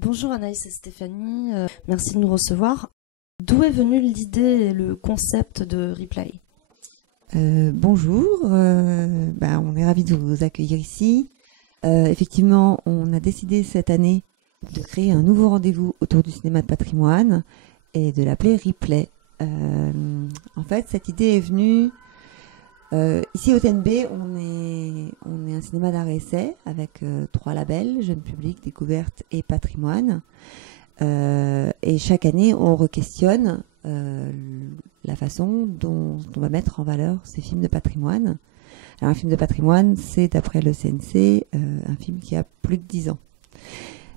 Bonjour Anaïs et Stéphanie, merci de nous recevoir. D'où est venue l'idée et le concept de Replay? Bonjour, on est ravis de vous accueillir ici. Effectivement, on a décidé cette année de créer un nouveau rendez-vous autour du cinéma de patrimoine et de l'appeler Replay. En fait, cette idée est venue ici au TNB. On est un cinéma d'art et essai avec 3 labels: jeune public, découverte et patrimoine. Et chaque année, on re-questionne la façon dont on va mettre en valeur ces films de patrimoine. Alors, un film de patrimoine, c'est, d'après le CNC, un film qui a plus de 10 ans.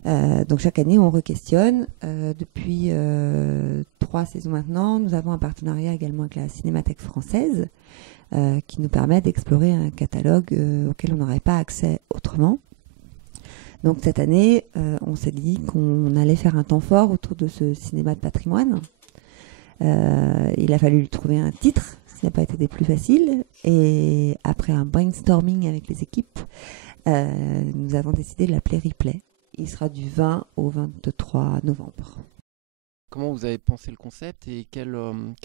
Donc chaque année, on re-questionne. Depuis 3 saisons maintenant, nous avons un partenariat également avec la Cinémathèque française qui nous permet d'explorer un catalogue auquel on n'aurait pas accès autrement. Donc cette année, on s'est dit qu'on allait faire un temps fort autour de ce cinéma de patrimoine. Il a fallu lui trouver un titre, ce qui n'a pas été des plus faciles. Et après un brainstorming avec les équipes, nous avons décidé de l'appeler Replay. Il sera du 20 au 23 novembre. Comment vous avez pensé le concept et quelle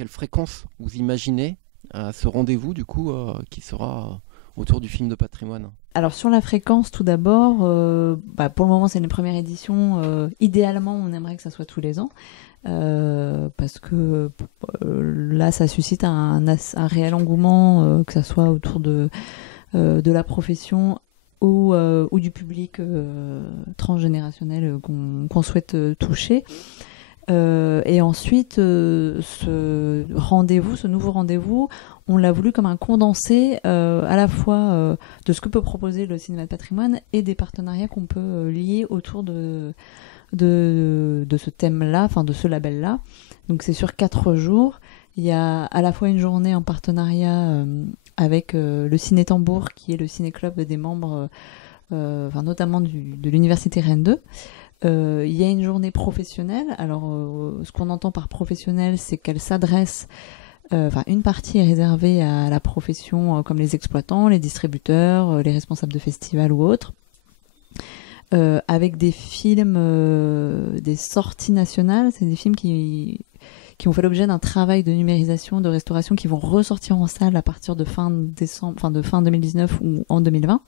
fréquence vous imaginez à ce rendez-vous du coup qui sera autour du film de patrimoine? Alors sur la fréquence, tout d'abord, pour le moment c'est une première édition. Idéalement, on aimerait que ça soit tous les ans, parce que là, ça suscite un réel engouement, que ça soit autour de la profession ou du public transgénérationnel qu'on souhaite toucher. Et ensuite, ce nouveau rendez-vous, on l'a voulu comme un condensé à la fois de ce que peut proposer le cinéma de patrimoine et des partenariats qu'on peut lier autour de ce thème-là, enfin de ce label-là. Donc c'est sur 4 jours. Il y a à la fois une journée en partenariat avec le Ciné Tambour, qui est le ciné-club des membres, notamment de l'Université Rennes 2. Il y a une journée professionnelle. Alors, ce qu'on entend par professionnelle, c'est qu'elle s'adresse... une partie est réservée à la profession, comme les exploitants, les distributeurs, les responsables de festivals ou autres, avec des films, des sorties nationales. C'est des films qui ont fait l'objet d'un travail de numérisation, de restauration, qui vont ressortir en salle à partir de fin 2019 ou en 2020,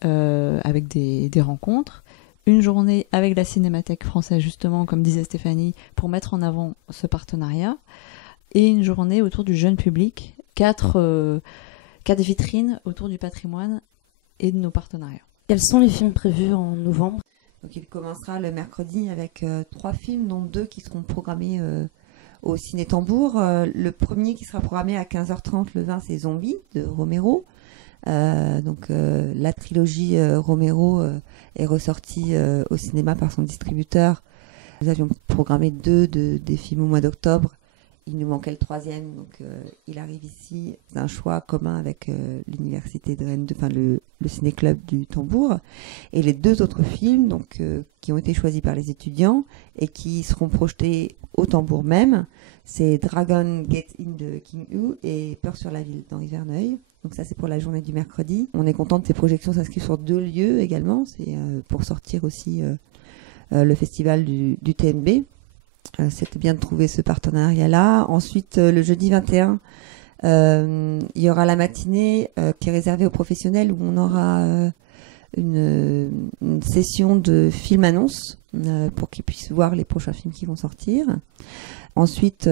avec des rencontres. Une journée avec la Cinémathèque française, justement, comme disait Stéphanie, pour mettre en avant ce partenariat. Et une journée autour du jeune public, 4 vitrines autour du patrimoine et de nos partenariats. Quels sont les films prévus en novembre? Donc il commencera le mercredi avec 3 films, dont 2 qui seront programmés au Ciné Tambour. Le premier qui sera programmé à 15h30 le 20, c'est Zombie de Romero. La trilogie Romero est ressortie au cinéma par son distributeur. Nous avions programmé 2 des films au mois d'octobre. Il nous manquait le 3e, donc il arrive ici. C'est un choix commun avec l'université de Rennes 2, le ciné-club du Tambour. Et les 2 autres films, qui ont été choisis par les étudiants et qui seront projetés au Tambour même, c'est Dragon Get In de King Hu et Peur sur la ville d'Henri Verneuil. Donc ça, c'est pour la journée du mercredi. On est content de ces projections s'inscrivent sur 2 lieux également. C'est pour sortir aussi le festival du TNB. C'était bien de trouver ce partenariat-là. Ensuite, le jeudi 21, il y aura la matinée qui est réservée aux professionnels, où on aura une session de film-annonce pour qu'ils puissent voir les prochains films qui vont sortir. Ensuite,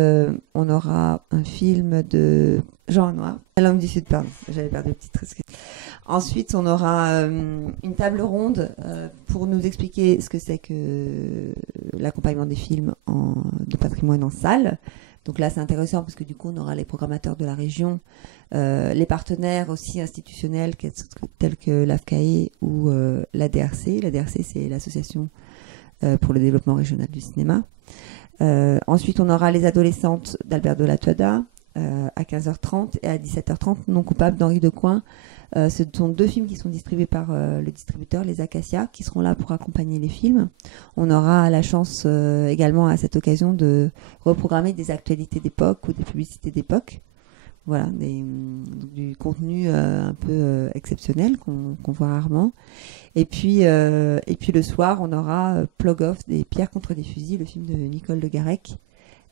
on aura un film de Jean Renoir, La langue du Sud, pardon, j'avais perdu le titre. Ensuite, on aura une table ronde pour nous expliquer ce que c'est que l'accompagnement des films de patrimoine en salle. Donc là, c'est intéressant parce que du coup, on aura les programmateurs de la région, les partenaires aussi institutionnels tels que l'AFCAE ou la DRC. La DRC, c'est l'association pour le développement régional du cinéma. Ensuite, on aura Les adolescentes d'Albert de la Tuada à 15h30 et à 17h30, Non coupable d'Henri Decoing. Ce sont 2 films qui sont distribués par le distributeur, les Acacias, qui seront là pour accompagner les films. On aura la chance également à cette occasion de reprogrammer des actualités d'époque ou des publicités d'époque Voilà, du contenu un peu exceptionnel qu'on voit rarement. Et puis le soir, on aura Plug Off, des pierres contre des fusils, le film de Nicole de Garec.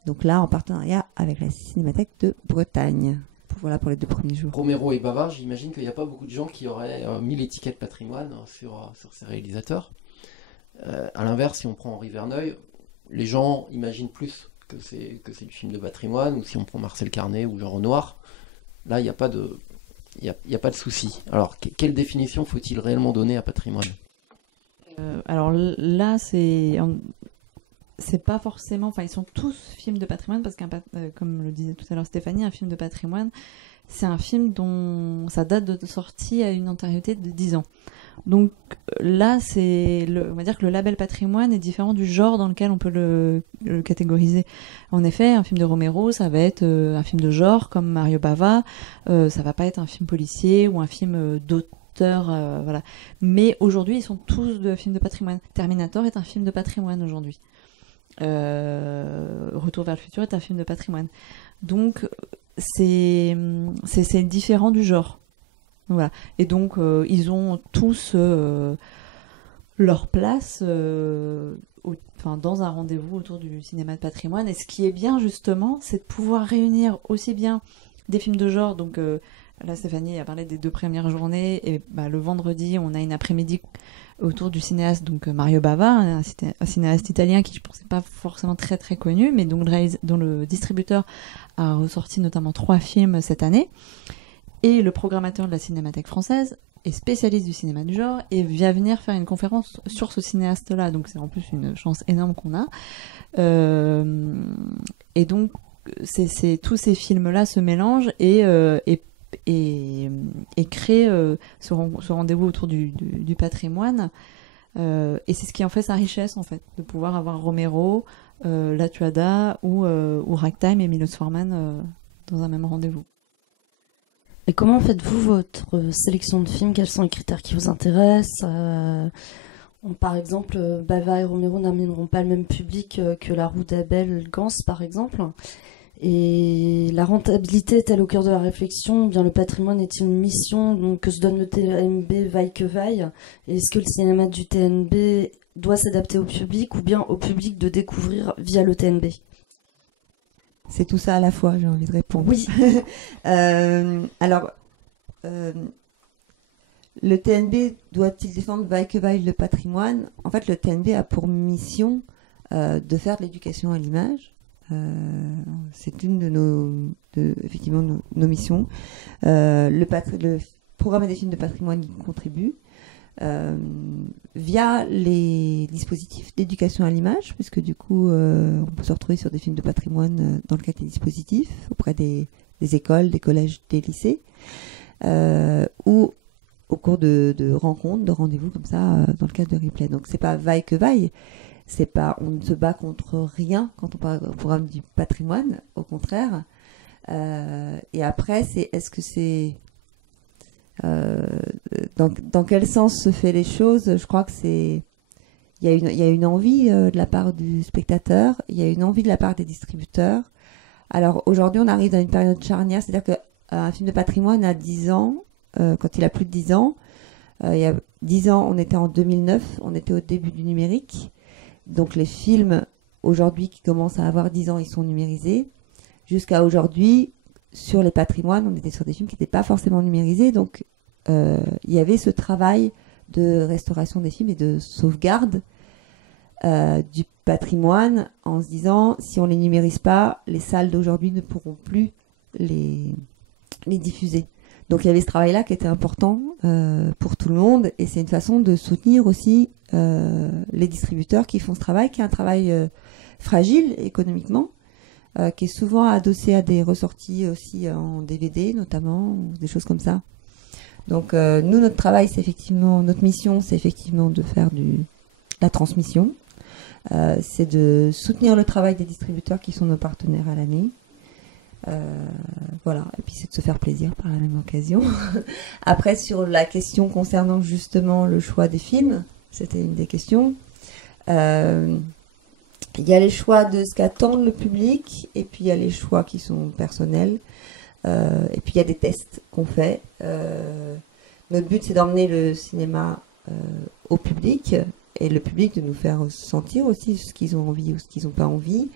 Donc là, en partenariat avec la Cinémathèque de Bretagne. Voilà pour les 2 premiers jours. Romero et Bava, j'imagine qu'il n'y a pas beaucoup de gens qui auraient mis l'étiquette patrimoine sur ces réalisateurs. À l'inverse, si on prend Henri Verneuil, les gens imaginent plus que c'est du film de patrimoine, ou si on prend Marcel Carné ou Jean Renoir, là il n'y a pas de souci. Alors quelle définition faut-il réellement donner à patrimoine? Alors là, c'est pas forcément, enfin ils sont tous films de patrimoine parce comme le disait tout à l'heure Stéphanie, un film de patrimoine, c'est un film dont sa date de sortie a une antériorité de 10 ans. Donc là, on va dire que le label patrimoine est différent du genre dans lequel on peut le catégoriser. En effet, un film de Romero, ça va être un film de genre comme Mario Bava, ça va pas être un film policier ou un film d'auteur, voilà. Mais aujourd'hui, ils sont tous de films de patrimoine. Terminator est un film de patrimoine aujourd'hui. Retour vers le futur est un film de patrimoine. Donc c'est différent du genre. Voilà. Et donc ils ont tous leur place dans un rendez-vous autour du cinéma de patrimoine. Et ce qui est bien justement, c'est de pouvoir réunir aussi bien des films de genre. Donc là, Stéphanie a parlé des 2 premières journées. Et le vendredi, on a une après-midi autour du cinéaste donc Mario Bava, un cinéaste italien qui je pense n'est pas forcément très très connu, mais dont le distributeur a ressorti notamment 3 films cette année. Et le programmateur de la Cinémathèque française est spécialiste du cinéma du genre et vient venir faire une conférence sur ce cinéaste-là. Donc c'est en plus une chance énorme qu'on a. Et donc tous ces films-là se mélangent et créent ce rendez-vous autour du patrimoine. Et c'est ce qui en fait sa richesse, en fait, de pouvoir avoir Romero, La Tuada ou Ragtime et Milos Forman dans un même rendez-vous. Et comment faites-vous votre sélection de films? Quels sont les critères qui vous intéressent? Par exemple, Bava et Romero n'amèneront pas le même public que La Roue d'Abel, Gans, par exemple. Et la rentabilité est-elle au cœur de la réflexion? Ou bien le patrimoine est-il une mission que se donne le TNB vaille que vaille? Et est-ce que le cinéma du TNB doit s'adapter au public ou bien au public de découvrir via le TNB? C'est tout ça à la fois, j'ai envie de répondre. Oui. Alors, le TNB doit-il défendre vaille que vaille le patrimoine? En fait, le TNB a pour mission de faire de l'éducation à l'image. C'est une de effectivement nos missions. Le programme des films de patrimoine y contribue via les dispositifs d'éducation à l'image, puisque du coup on peut se retrouver sur des films de patrimoine dans le cadre des dispositifs auprès des écoles, des collèges, des lycées, ou au cours de rencontres, de rendez-vous comme ça dans le cadre de replay. Donc c'est pas vaille que vaille. On ne se bat contre rien quand on parle au programme du patrimoine, au contraire. Et après, est-ce que c'est dans quel sens se fait les choses? Je crois que il y a une envie de la part du spectateur, il y a une envie de la part des distributeurs. Alors aujourd'hui, on arrive dans une période charnière, c'est-à-dire qu'un film de patrimoine a 10 ans, quand il a plus de 10 ans, il y a 10 ans, on était en 2009, on était au début du numérique. Donc les films aujourd'hui qui commencent à avoir 10 ans, ils sont numérisés. Jusqu'à aujourd'hui, sur les patrimoines, on était sur des films qui n'étaient pas forcément numérisés. Donc il y avait ce travail de restauration des films et de sauvegarde du patrimoine en se disant, si on ne les numérise pas, les salles d'aujourd'hui ne pourront plus les diffuser. Donc il y avait ce travail-là qui était important pour tout le monde, et c'est une façon de soutenir aussi les distributeurs qui font ce travail, qui est un travail fragile économiquement, qui est souvent adossé à des ressorties aussi en DVD notamment, ou des choses comme ça. Donc nous, notre travail, notre mission, c'est effectivement de faire la transmission, c'est de soutenir le travail des distributeurs qui sont nos partenaires à l'année. Voilà, et puis c'est de se faire plaisir par la même occasion. Après, sur la question concernant justement le choix des films, c'était une des questions. Il y a les choix de ce qu'attend le public, et puis il y a les choix qui sont personnels. Et puis il y a des tests qu'on fait. Notre but, c'est d'emmener le cinéma au public et le public de nous faire sentir aussi ce qu'ils ont envie ou ce qu'ils n'ont pas envie.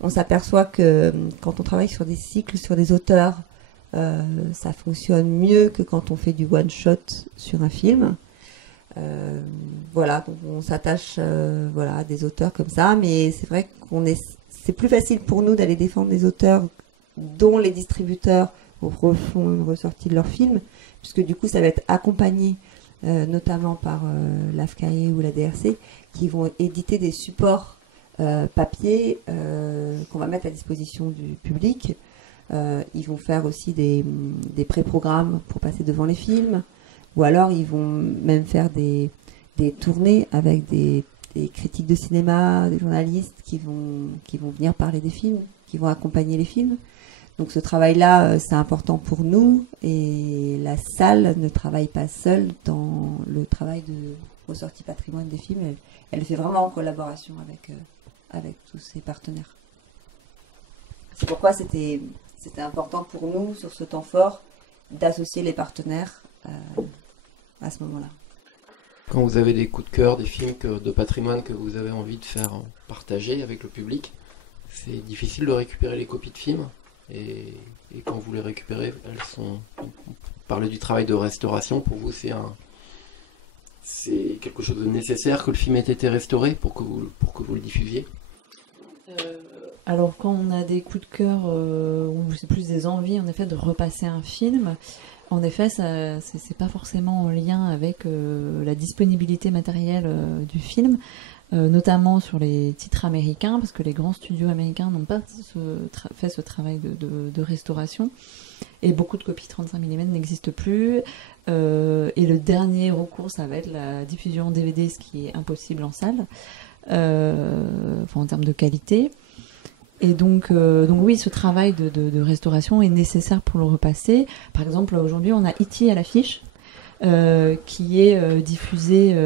On s'aperçoit que quand on travaille sur des cycles, sur des auteurs, ça fonctionne mieux que quand on fait du one-shot sur un film. Voilà, donc on s'attache voilà, à des auteurs comme ça, mais c'est vrai c'est plus facile pour nous d'aller défendre des auteurs dont les distributeurs refont une ressortie de leur film, puisque du coup ça va être accompagné notamment par l'AFCAE ou la DRC, qui vont éditer des supports papier qu'on va mettre à disposition du public. Ils vont faire aussi des pré-programmes pour passer devant les films, ou alors ils vont même faire des tournées avec des critiques de cinéma, des journalistes qui vont venir parler des films, qui vont accompagner les films. Donc ce travail-là, c'est important pour nous, et la salle ne travaille pas seule dans le travail de ressortie patrimoine des films. Elle le fait vraiment en collaboration avec tous ses partenaires. C'est pourquoi c'était important pour nous, sur ce temps fort, d'associer les partenaires à ce moment-là. Quand vous avez des coups de cœur, des films de patrimoine que vous avez envie de faire partager avec le public, c'est difficile de récupérer les copies de films. Et quand vous les récupérez, elles sont... Parler du travail de restauration, pour vous, c'est quelque chose de nécessaire que le film ait été restauré pour que vous le diffusiez? Alors quand on a des coups de cœur, ou c'est plus des envies en effet de repasser un film, en effet c'est pas forcément en lien avec la disponibilité matérielle du film, notamment sur les titres américains, parce que les grands studios américains n'ont pas fait ce travail de restauration, et beaucoup de copies 35 mm n'existent plus, et le dernier recours, ça va être la diffusion en DVD, ce qui est impossible en salle, en termes de qualité. Et donc oui, ce travail de restauration est nécessaire pour le repasser. Par exemple, aujourd'hui, on a E.T. à l'affiche, qui est diffusé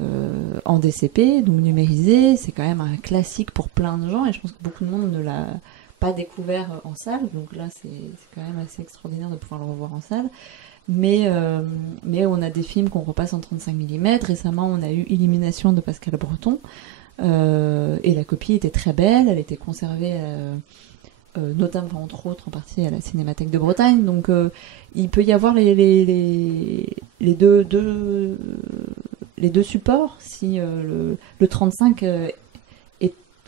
en DCP, donc numérisé. C'est quand même un classique pour plein de gens, et je pense que beaucoup de monde ne l'a pas découvert en salle. Donc là, c'est quand même assez extraordinaire de pouvoir le revoir en salle. Mais on a des films qu'on repasse en 35 mm. Récemment, on a eu Illumination de Pascal Breton. Et la copie était très belle, elle était conservée notamment, entre autres, en partie à la Cinémathèque de Bretagne. Donc il peut y avoir les deux supports, si le 35 est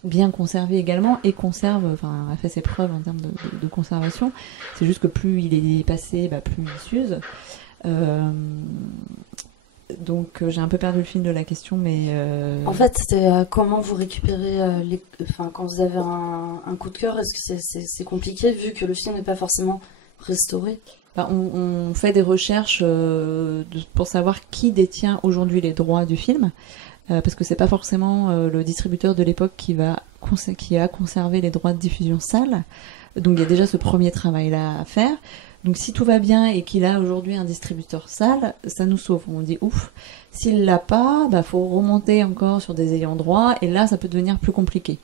bien conservé également, et a fait ses preuves en termes de conservation. C'est juste que plus il est passé, plus il s'use. Donc j'ai un peu perdu le fil de la question, mais... En fait, c'était comment vous récupérez quand vous avez un coup de cœur, est-ce que c'est compliqué vu que le film n'est pas forcément restauré? On fait des recherches pour savoir qui détient aujourd'hui les droits du film, parce que c'est pas forcément le distributeur de l'époque qui a conservé les droits de diffusion salle. Donc il y a déjà ce premier travail-là à faire. Donc si tout va bien et qu'il a aujourd'hui un distributeur salle, ça nous sauve. On dit ouf. S'il l'a pas, faut remonter encore sur des ayants droit, et là ça peut devenir plus compliqué.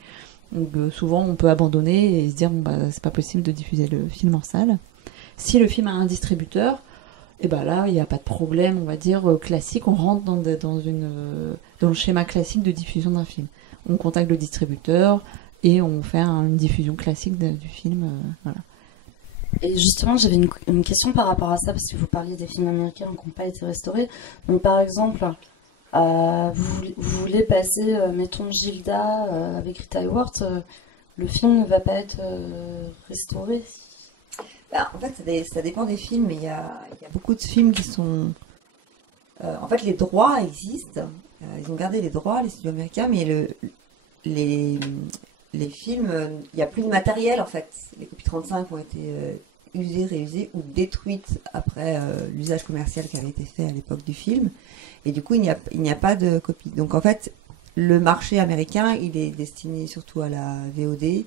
Donc souvent on peut abandonner et se dire c'est pas possible de diffuser le film en salle. Si le film a un distributeur, et là il n'y a pas de problème, on va dire classique. On rentre dans le schéma classique de diffusion d'un film. On contacte le distributeur et on fait une diffusion classique du film. Voilà. Et justement, j'avais une question par rapport à ça, parce que vous parliez des films américains qui n'ont pas été restaurés. Donc, par exemple, vous voulez passer, mettons, Gilda avec Rita Hayworth, le film ne va pas être restauré? En fait, ça dépend des films, mais il y a beaucoup de films qui sont... en fait, les droits existent. Ils ont gardé les droits, les studios américains, mais les films, il n'y a plus de matériel en fait. Les copies 35 ont été usées, réusées ou détruites après l'usage commercial qui avait été fait à l'époque du film. Et du coup, il n'y a pas de copies. Donc en fait, le marché américain, il est destiné surtout à la VOD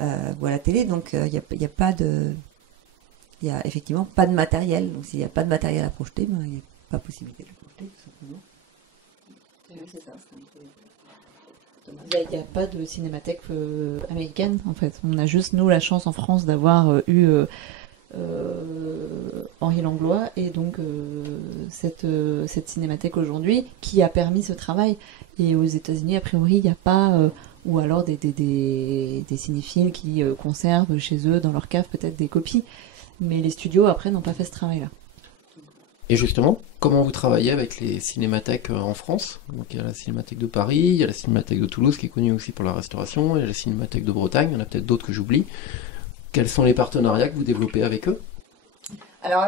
ou à la télé. Donc il n'y a effectivement pas de matériel. Donc s'il n'y a pas de matériel à projeter, il n'y a pas possibilité de le projeter tout simplement. C'est ça, c'est un peu dommage. Il n'y a pas de cinémathèque américaine, en fait. On a juste, nous, la chance en France d'avoir eu Henri Langlois et donc cette cinémathèque aujourd'hui qui a permis ce travail. Et aux États-Unis, a priori, il n'y a pas... ou alors des cinéphiles qui conservent chez eux, dans leur cave, peut-être des copies. Mais les studios, après, n'ont pas fait ce travail-là. Et justement, comment vous travaillez avec les cinémathèques en France? Donc il y a la Cinémathèque de Paris, il y a la Cinémathèque de Toulouse qui est connue aussi pour la restauration, il y a la Cinémathèque de Bretagne, il y en a peut-être d'autres que j'oublie. Quels sont les partenariats que vous développez avec eux? Alors,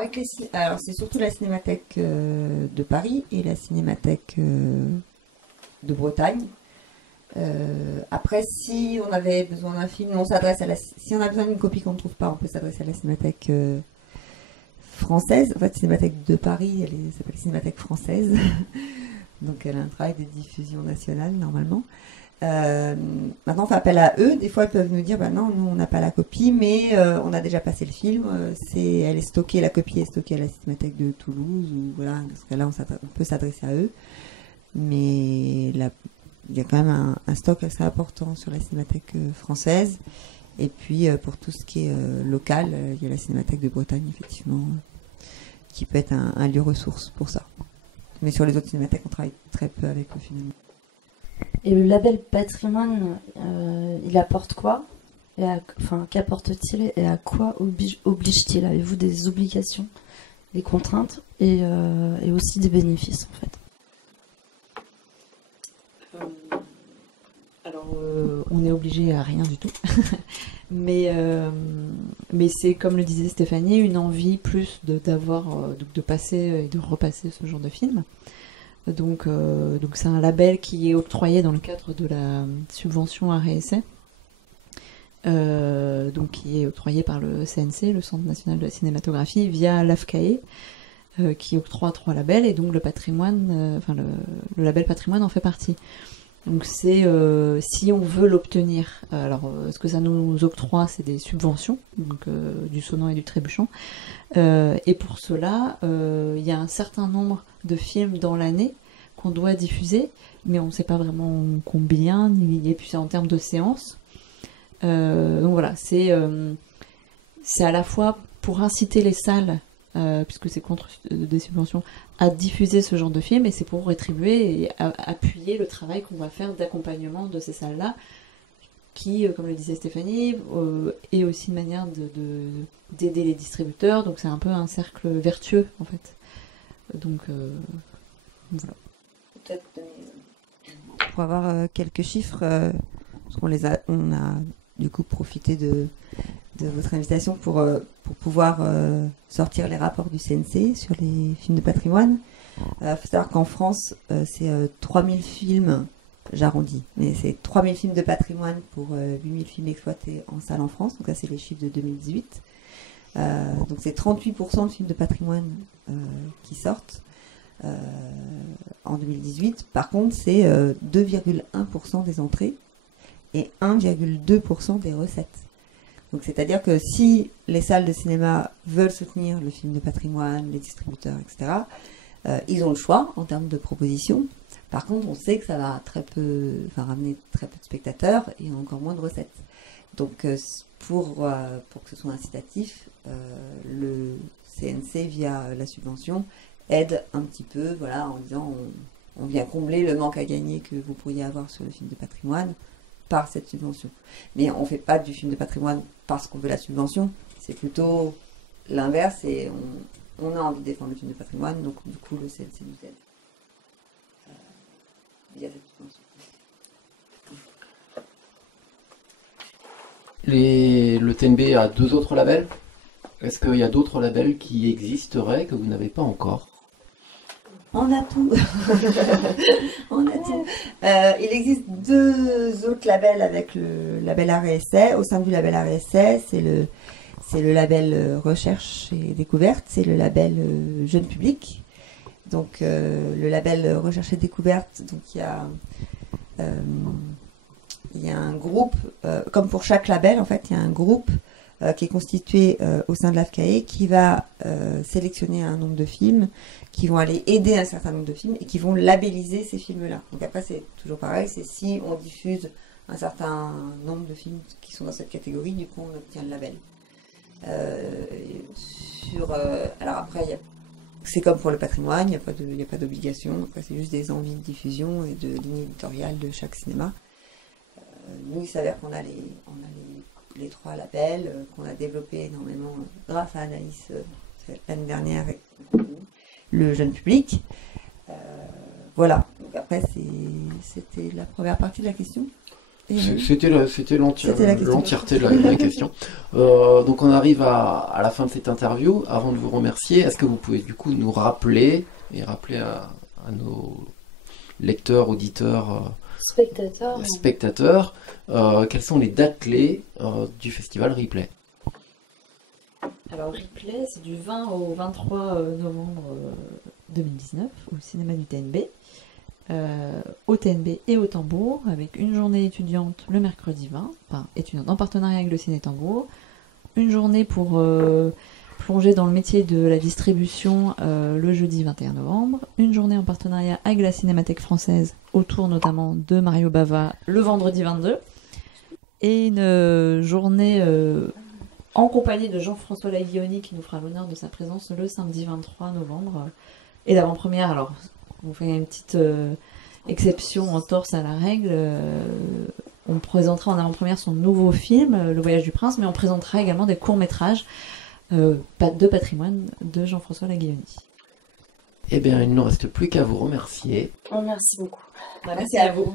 alors c'est surtout la Cinémathèque de Paris et la Cinémathèque de Bretagne. Après, si on avait besoin d'un film, on s'adresse à si on a besoin d'une copie qu'on ne trouve pas, on peut s'adresser à la Cinémathèque française. En fait, Cinémathèque de Paris, elle s'appelle Cinémathèque française. Donc, elle a un travail de diffusion nationale, normalement. Maintenant, on fait appel à eux. Des fois, ils peuvent nous dire, bah non, nous, on n'a pas la copie, mais on a déjà passé le film. Elle est stockée, la copie est stockée à la Cinémathèque de Toulouse. Ou voilà, dans ce cas-là, on peut s'adresser à eux. Mais il y a quand même un stock assez important sur la Cinémathèque française. Et puis, pour tout ce qui est local, il y a la Cinémathèque de Bretagne, effectivement, qui peut être un lieu ressource pour ça. Mais sur les autres cinémathèques, on travaille très peu avec eux, finalement. Et le label patrimoine, il apporte quoi? Qu'apporte-t-il et à quoi oblige-t-il? Avez-vous des obligations, des contraintes et aussi des bénéfices, en fait? Alors, on est obligé à rien du tout. mais c'est, comme le disait Stéphanie, une envie plus de passer et de repasser ce genre de film. Donc c'est un label qui est octroyé dans le cadre de la subvention Art et Essai, donc qui est octroyé par le CNC, le Centre National de la Cinématographie, via l'AFCAE, qui octroie 3 labels, et donc le patrimoine, le label patrimoine en fait partie. Donc c'est, si on veut l'obtenir, alors ce que ça nous octroie, c'est des subventions, donc du sonnant et du trébuchant, et pour cela, il y a un certain nombre de films dans l'année qu'on doit diffuser, mais on ne sait pas vraiment combien, et puis c'est en termes de séances. Donc voilà, c'est à la fois pour inciter les salles, puisque c'est contre des subventions, à diffuser ce genre de film, et c'est pour rétribuer et appuyer le travail qu'on va faire d'accompagnement de ces salles-là, qui, comme le disait Stéphanie, est aussi une manière d'aider les distributeurs, donc c'est un peu un cercle vertueux, en fait. Donc, voilà. Peut-être pour avoir quelques chiffres, parce on a du coup profité de votre invitation pour pouvoir sortir les rapports du CNC sur les films de patrimoine. Il faut savoir qu'en France, c'est 3000 films, j'arrondis, mais c'est 3000 films de patrimoine pour 8000 films exploités en salle en France. Donc là, c'est les chiffres de 2018. Donc c'est 38% de films de patrimoine qui sortent en 2018. Par contre, c'est 2,1% des entrées et 1,2% des recettes. Donc c'est-à-dire que si les salles de cinéma veulent soutenir le film de patrimoine, les distributeurs, etc., ils ont le choix en termes de propositions. Par contre, on sait que ça va ramener très peu de spectateurs et encore moins de recettes. Donc pour que ce soit incitatif, le CNC, via la subvention, aide un petit peu, voilà, en disant on vient combler le manque à gagner que vous pourriez avoir sur le film de patrimoine par cette subvention. Mais on ne fait pas du film de patrimoine parce qu'on veut la subvention, c'est plutôt l'inverse, et on a envie de défendre le film de patrimoine, donc du coup le CNC nous aide via cette subvention. Le TNB a 2 autres labels. Est-ce qu'il y a d'autres labels qui existeraient que vous n'avez pas encore? On a tout. On a tout. Il existe 2 autres labels avec le label Art et Essai. Au sein du label Art et Essai, c'est le label Recherche et Découverte, c'est le label Jeune Public. Donc le label Recherche et Découverte, donc il y a un groupe, comme pour chaque label en fait, il y a un groupe qui est constitué au sein de l'AFCAE, qui va sélectionner un nombre de films, qui vont aller aider un certain nombre de films et qui vont labelliser ces films-là. Donc après, c'est toujours pareil, c'est si on diffuse un certain nombre de films qui sont dans cette catégorie, du coup, on obtient le label. Alors après, c'est comme pour le patrimoine, il n'y a pas d'obligation, après c'est juste des envies de diffusion et de ligne éditoriale de chaque cinéma. Nous, il s'avère qu'on a les 3 labels, qu'on a développé énormément grâce à Anaïs l'année dernière avec le jeune public. Voilà, donc après c'était la première partie de la question. C'était l'entièreté de la question. Donc on arrive à la fin de cette interview. Avant de vous remercier, est-ce que vous pouvez du coup nous rappeler à nos lecteurs, auditeurs, spectateurs, quelles sont les dates clés du festival Replay? Alors Replay, c'est du 20 au 23 novembre 2019 au cinéma du TNB. Au TNB et au Tambour, avec une journée étudiante le mercredi 20, enfin étudiante en partenariat avec le Ciné Tambour, une journée pour plonger dans le métier de la distribution le jeudi 21 novembre, une journée en partenariat avec la Cinémathèque française autour notamment de Mario Bava le vendredi 22, et une journée en compagnie de Jean-François Laguioni qui nous fera l'honneur de sa présence le samedi 23 novembre. Et l'avant-première, alors on fait une petite exception en torse à la règle. On présentera en avant-première son nouveau film, Le Voyage du Prince, mais on présentera également des courts-métrages de patrimoine de Jean-François Laguioni. Eh bien, il ne nous reste plus qu'à vous remercier. Merci beaucoup. Merci à vous.